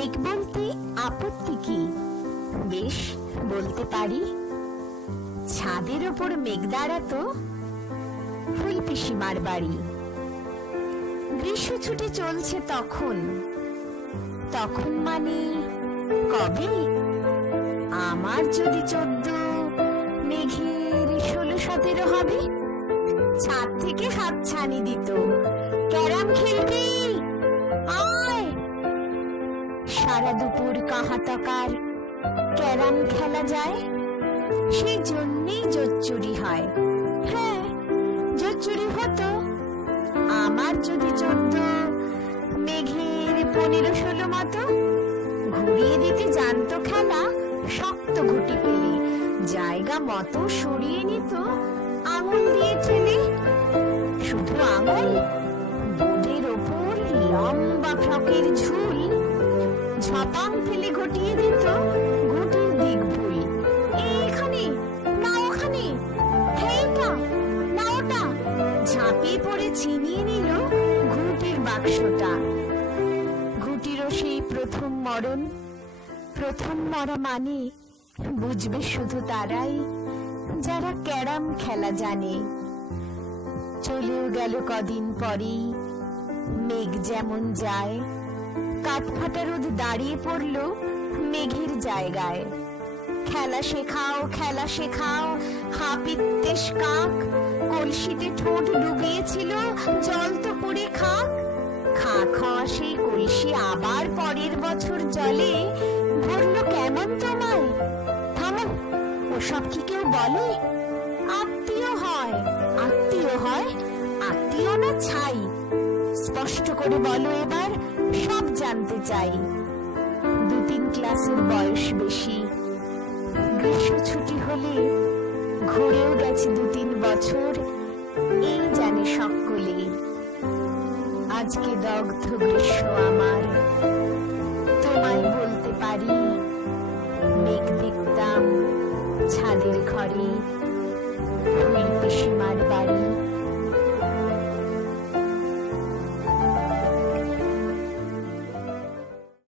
মেঘ বলতে আপত্তি কি? বেশ, বলতে পারি। ছাদের ওপর মেঘ দাঁড়াতো ফুল পিসিমার বাড়ি। গ্রীষ্ম ছুটি চলছে তখন। তখন মানে কবে? আমার যদি 14, মেঘের 16-17 হবে। ছাদ থেকে হাত ছানি দিত, ক্যারাম খেলবি আয়। সারা দুপুর কাহাতকার ক্যারাম খেলা যায়। সেই জন্যেই জোচ্চুরি হয়। হ্যাঁ, জোচ্চুরি হতো। আমার যদি 14, মেঘের 15-16 মতো। ঘুরিয়ে দিতে জানতো খেলা। শক্ত ঘুটি পেলে জায়গা মতো সরিয়ে নিত আঙুল দিয়ে ঠেলে। শুধু আঙুল, বোর্ডের ওপর লম্বা ফ্রকের ঝুল। ঝপাং ফেলে ঘটিয়ে দিত ঘুটির দিক ভুল। এইখানে না ওখানে, এইটা না ওটা। ঝাঁপিয়ে পড়ে ছিনিয়ে নিল ঘুটির বাক্সটা। ঘুটিরও সেই প্রথম মরণ। প্রথম মরা মানে বুঝবে শুধু তারাই যারা ক্যারাম খেলা জানে। চলেও গেল কদিন পরেই মেঘ যেমন যায়। কাঠফাটা রোদ দাঁড়িয়ে পড়ল মেঘের জায়গায়। খেলা শেখাও, খেলা শেখাও, হাপিত্তেশ কাক। কলসিতে ঠোঁট ডুবিয়েছিল, জল তো পড়ে খাক। খা খাওয়া সেই কলসি আবার পরের বছর জলে ভরলো কেমন তোমায়? থামো, ওসব কি কেউ বলে? আত্মীয় হয়, আত্মীয় হয়, আত্মীয় না ছাই। স্পষ্ট করে বলো এবার, সব জানতে চাই। 2-3 ক্লাসের বয়স বেশি। গ্রীষ্ম ছুটি হলে ঘুরেও গেছে 2-3 বছর। এই জানে সকলে। আজকে দগ্ধ গ্রীষ্ম আমার।